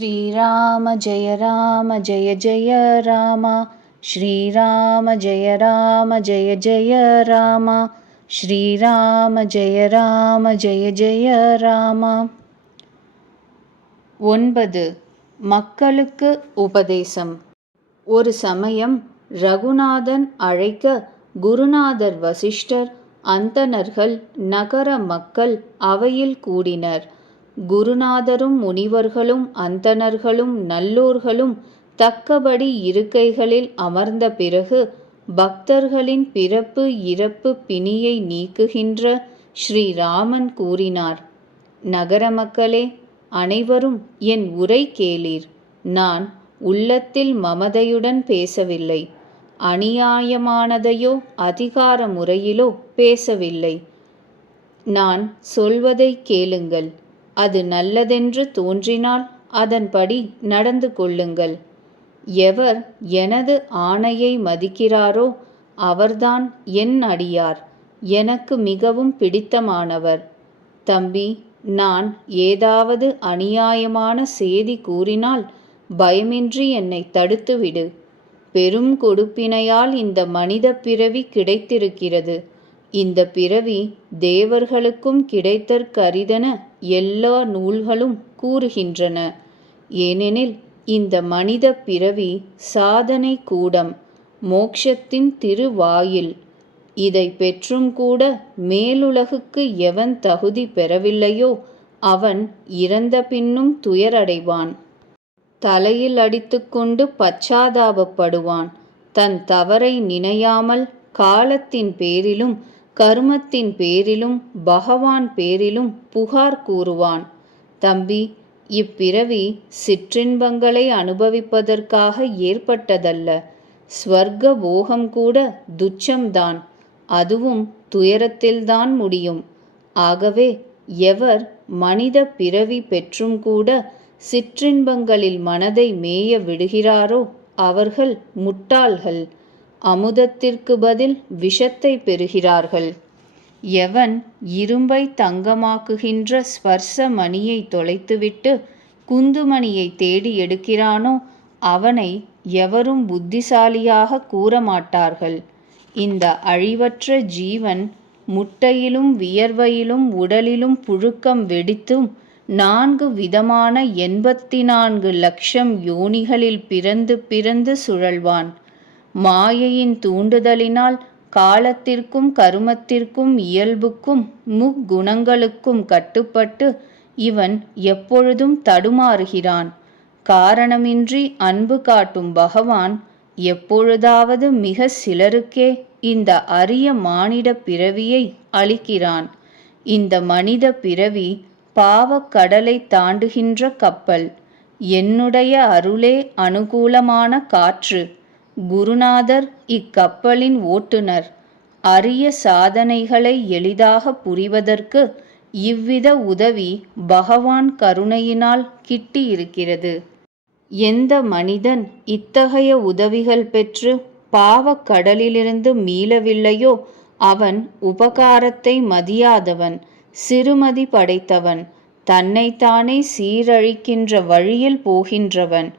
श्रीराम जय जय राम। श्रीराम जय जय राम। श्रीराम जय जय राम। 9 மக்களுக்கு உபதேசம். ஒரு சமயம் ரகுநாதன் அழைக்க குருநாதர் வசிஷ்டர் அந்தணர்கள் நகர மக்கள் அவையில் கூடினர். குருநாதரும் முனிவர்களும் அந்தணர்களும் நல்லோர்களும் தக்கபடி இருக்கைகளில் அமர்ந்த பிறகு பக்தர்களின் பிறப்பு இறப்பு பிணியை நீக்குகின்ற ஸ்ரீராமன் கூறினார். நகர மக்களே, அனைவரும் என் உரை கேளீர். நான் உள்ளத்தில் மமதையுடன் பேசவில்லை. அநியாயமானதையோ அதிகார முறையிலோ பேசவில்லை. நான் சொல்வதை கேளுங்கள். அது நல்லதென்று தோன்றினால் அதன்படி நடந்து கொள்ளுங்கள். எவர் எனது ஆணையை மதிக்கிறாரோ அவர்தான் என் அடியார், எனக்கு மிகவும் பிடித்தமானவர். தம்பி, நான் ஏதாவது அநியாயமான செய்தி கூறினால் பயமின்றி என்னை தடுத்துவிடு. பெரும் கொடுப்பினையால் இந்த மனித பிறவி கிடைத்திருக்கிறது. இந்த பிறவி தேவர்களுக்கும் கிடைத்தற்கரிதென எல்லா நூல்களும் கூறுகின்றன. ஏனெனில் இந்த மனித பிறவி சாதனை கூடம், மோட்சத்தின் திருவாயில். இதை பெற்றும் கூட மேலுலகுக்கு எவன் தகுதி பெறவில்லையோ அவன் இறந்த பின்னும் துயரடைவான். தலையில் அடித்துக்கொண்டு பச்சாதாபப்படுவான். தன் தவறை நினையாமல் காலத்தின் பேரிலும் கர்மத்தின் பேரிலும் பகவான் பேரிலும் புகார் கூறுவான். தம்பி, இப்பிறவி சிற்றின்பங்களை அனுபவிப்பதற்காக ஏற்பட்டதல்ல. ஸ்வர்க்க போகம் கூட துச்சம்தான். அதுவும் துயரத்தில்தான் முடியும். ஆகவே எவர் மனித பிறவி பெற்றும் கூட சிற்றின்பங்களில் மனதை மேய விடுகிறாரோ அவர்கள் முட்டாள்கள். அமுதத்திற்கு பதில் விஷத்தை பெறுகிறார்கள். எவன் இரும்பை தங்கமாக்குகின்ற ஸ்பர்ச மணியை தொலைத்துவிட்டு குந்துமணியை தேடி எடுக்கிறானோ அவனை எவரும் புத்திசாலியாக கூறமாட்டார்கள். இந்த அழிவற்ற ஜீவன் முட்டையிலும் வியர்வையிலும் உடலிலும் புழுக்கம் வெடித்தும் 4 விதமான 84 லட்சம் யோனிகளில் பிறந்து பிறந்து சுழல்வான். மாயையின் தூண்டுதலினால் காலத்திற்கும் கருமத்திற்கும் இயல்புக்கும் முக்குணங்களுக்கும் கட்டுப்பட்டு இவன் எப்பொழுதும் தடுமாறுகிறான். காரணமின்றி அன்பு காட்டும் பகவான் எப்பொழுதாவது மிக சிலருக்கே இந்த அரிய மானிட பிறவியை அளிக்கிறான். இந்த மனித பிறவி பாவக்கடலை தாண்டுகின்ற கப்பல். என்னுடைய அருளே அனுகூலமான காற்று. குருநாதர் இக்கப்பலின் ஓட்டுநர். அரிய சாதனைகளை எளிதாக புரிவதற்கு இவ்வித உதவி பகவான் கருணையினால் கிட்டியிருக்கிறது. எந்த மனிதன் இத்தகைய உதவிகள் பெற்று பாவக்கடலிலிருந்து மீளவில்லையோ அவன் உபகாரத்தை மதியாதவன், சிறுமதி படைத்தவன், தன்னைத்தானே சீரழிக்கின்ற வழியில் போகின்றவன்.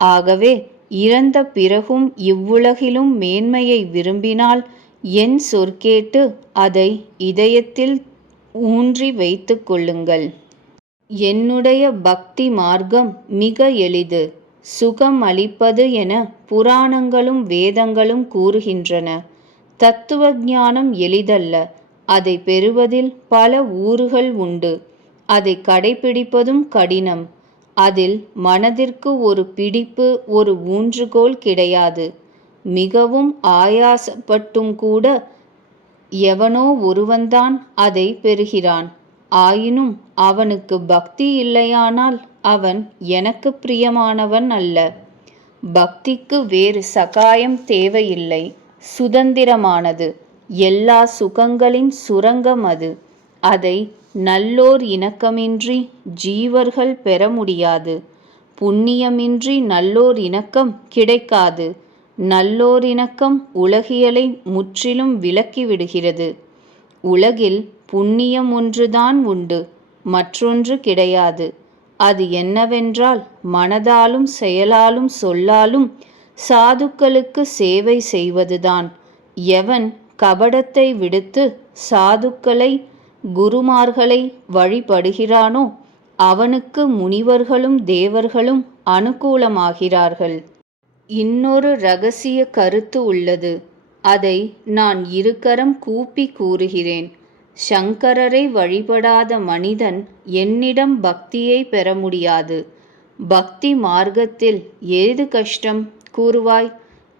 ஆகவே இறந்த பிறகும் இவ்வுலகிலும் மேன்மையை விரும்பினால் என் சொற்கேட்டு அதை இதயத்தில் ஊன்றி வைத்து கொள்ளுங்கள். என்னுடைய பக்தி மார்க்கம் மிக எளிது, சுகம் அளிப்பது என புராணங்களும் வேதங்களும் கூறுகின்றன. தத்துவ ஞானம் எளிதல்ல. அதை பெறுவதில் பல ஊறுகள் உண்டு. அதை கடைபிடிப்பதும் கடினம். அதில் மனதிற்கு ஒரு பிடிப்பு, ஒரு ஊன்றுகோல் கிடையாது. மிகவும் ஆயாசப்பட்டும் கூட எவனோ ஒருவன்தான் அதை பெறுகிறான். ஆயினும் அவனுக்கு பக்தி இல்லையானால் அவன் எனக்கு பிரியமானவன் அல்ல. பக்திக்கு வேறு சகாயம் தேவையில்லை. சுதந்திரமானது. எல்லா சுகங்களின் சுரங்கம் அது. அதை நல்லோர் இணக்கமின்றி ஜீவர்கள் பெற முடியாது. புண்ணியமின்றி நல்லோர் இணக்கம் கிடைக்காது. நல்லோர் இணக்கம் உலகியலை முற்றிலும் விலக்கிவிடுகிறது. உலகில் புண்ணியம் ஒன்றுதான் உண்டு, மற்றொன்று கிடையாது. அது என்னவென்றால் மனதாலும் செயலாலும் சொல்லாலும் சாதுக்களுக்கு சேவை செய்வதுதான். எவன் கபடத்தை விடுத்து சாதுக்களை குருமார்களை வழிபடுகிறானோ அவனுக்கு முனிவர்களும் தேவர்களும் அனுகூலமாகிறார்கள். இன்னொரு இரகசிய கருத்து உள்ளது. அதை நான் இருகரம் கூப்பி கூறுகிறேன். சங்கரரை வழிபடாத மனிதன் என்னிடம் பக்தியை பெற முடியாது. பக்தி மார்க்கத்தில் ஏது கஷ்டம் கூறுவாய்?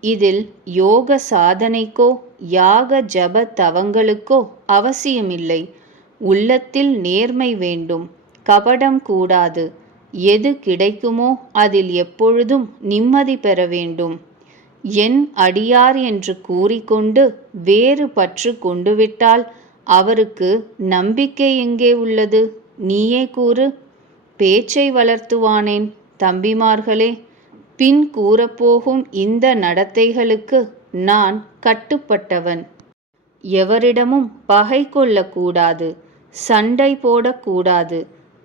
இதில் யோக சாதனைக்கோ யாக ஜப தவங்களுக்கோ அவசியமில்லை. உள்ளத்தில் நேர்மை வேண்டும், கபடம் கூடாது. எது கிடைக்குமோ அதில் எப்பொழுதும் நிம்மதி பெற வேண்டும். என் அடியார் என்று கூறிக்கொண்டு வேறு பற்று கொண்டுவிட்டால் அவருக்கு நம்பிக்கை எங்கே உள்ளது? நீயே கூறு. பேச்சை வளர்த்துவானேன்? தம்பிமார்களே, பின் கூறப்போகும் இந்த நடத்தைகளுக்கு நான் கட்டுப்பட்டவன். எவரிடமும் பகை கொள்ளக்கூடாது, சண்டை போடக்கூடாது,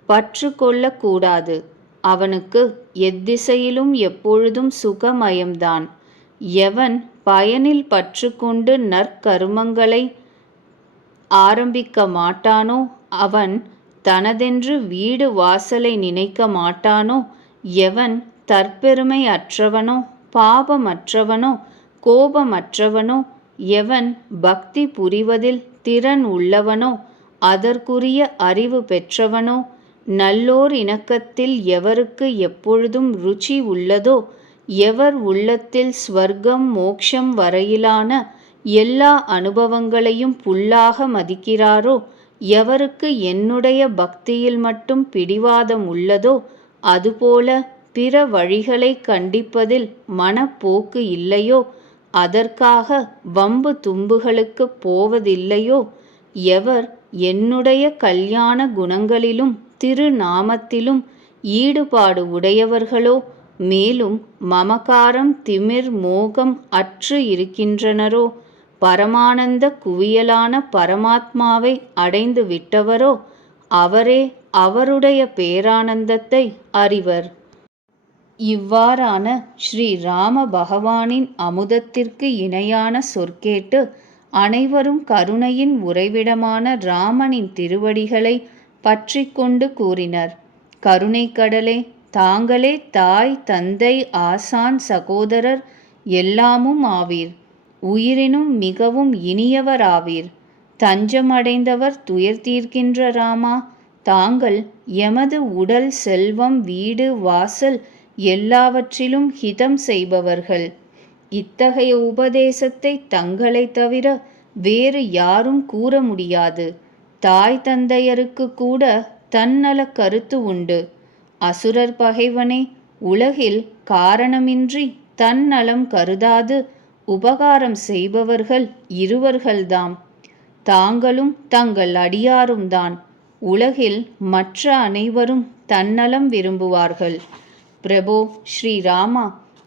பற்று கொள்ளக்கூடாது. அவனுக்கு எத்திசையிலும் எப்பொழுதும் சுகமயம்தான். எவன் பயனில் பற்று கொண்டு நற்கருமங்களை ஆரம்பிக்க மாட்டானோ, அவன் தனதென்று வீடு வாசலை நினைக்க மாட்டானோ, எவன் தற்பெருமை அற்றவனோ, பாபமற்றவனோ, கோபமற்றவனோ, எவன் பக்தி புரிவதில் திறன் உள்ளவனோ, அதற்குரிய அறிவு பெற்றவனோ, நல்லோர் இணக்கத்தில் எவருக்கு எப்பொழுதும் ருச்சி உள்ளதோ, எவர் உள்ளத்தில் ஸ்வர்க்கம் மோக்ஷம் வரையிலான எல்லா அனுபவங்களையும் புல்லாக மதிக்கிறாரோ, எவருக்கு என்னுடைய பக்தியில் மட்டும் பிடிவாதம் உள்ளதோ, அதுபோல பிற வழிகளை கண்டிப்பதில் மனப்போக்கு இல்லையோ, அதற்காக வம்பு தும்புகளுக்கு போவதில்லையோ, எவர் என்னுடைய கல்யாண குணங்களிலும் திருநாமத்திலும் ஈடுபாடு உடையவர்களோ, மேலும் மமகாரம் திமிர் மோகம் அற்று இருக்கின்றனரோ, பரமானந்த குவியலான பரமாத்மாவை அடைந்து விட்டவரோ, அவரே அவருடைய பேரானந்தத்தை அறிவர். இவ்வாறான ஸ்ரீ ராம பகவானின் அமுதத்திற்கு இணையான சொற்கேட்டு அனைவரும் கருணையின் உறைவிடமான ராமனின் திருவடிகளை பற்றி கொண்டு கூறினர். கருணைக்கடலே, தாங்களே தாய் தந்தை ஆசான் சகோதரர் எல்லாமும் ஆவீர். உயிரினும் மிகவும் இனியவராவீர். தஞ்சமடைந்தவர் துயர் தீர்க்கின்ற ராமா, தாங்கள் எமது உடல் செல்வம் வீடு வாசல் எல்லாவற்றிலும் ஹிதம் செய்பவர்கள். இத்தகைய உபதேசத்தை தங்களை தவிர வேறு யாரும் கூற முடியாது. தாய் தந்தையருக்கு கூட தன்னல கருத்து உண்டு. அசுரர் பகைவனே, உலகில் காரணமின்றி தன்னலம் கருதாது உபகாரம் செய்பவர்கள் இருவர்கள்தாம். தாங்களும் தங்கள் அடியாரும்தான். உலகில் மற்ற அனைவரும் தன்னலம் விரும்புவார்கள். பிரபோ ஸ்ரீராமா,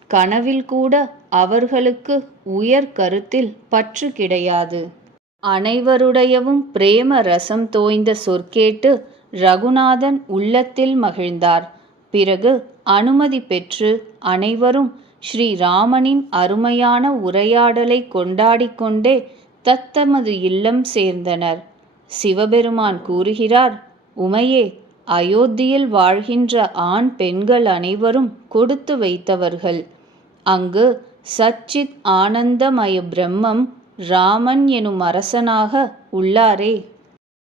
கனவில் கூட அவர்களுக்கு உயர் கருத்தில் பற்று கிடையாது. அனைவருடையவும் பிரேம ரசம் தோய்ந்த சொற்கேட்டு ரகுநாதன் உள்ளத்தில் மகிழ்ந்தார். பிறகு அனுமதி பெற்று அனைவரும் ஸ்ரீராமனின் அருமையான உரையாடலை கொண்டாடிக்கொண்டே தத்தமது இல்லம் சேர்ந்தனர். சிவபெருமான் கூறுகிறார், உமையே, அயோத்தியில் வாழ்கின்ற ஆண் பெண்கள் அனைவரும் கொடுத்து வைத்தவர்கள். அங்கு சச்சித் ஆனந்தமய பிரம்மம் ராமன் எனும் அரசனாக உள்ளாரே,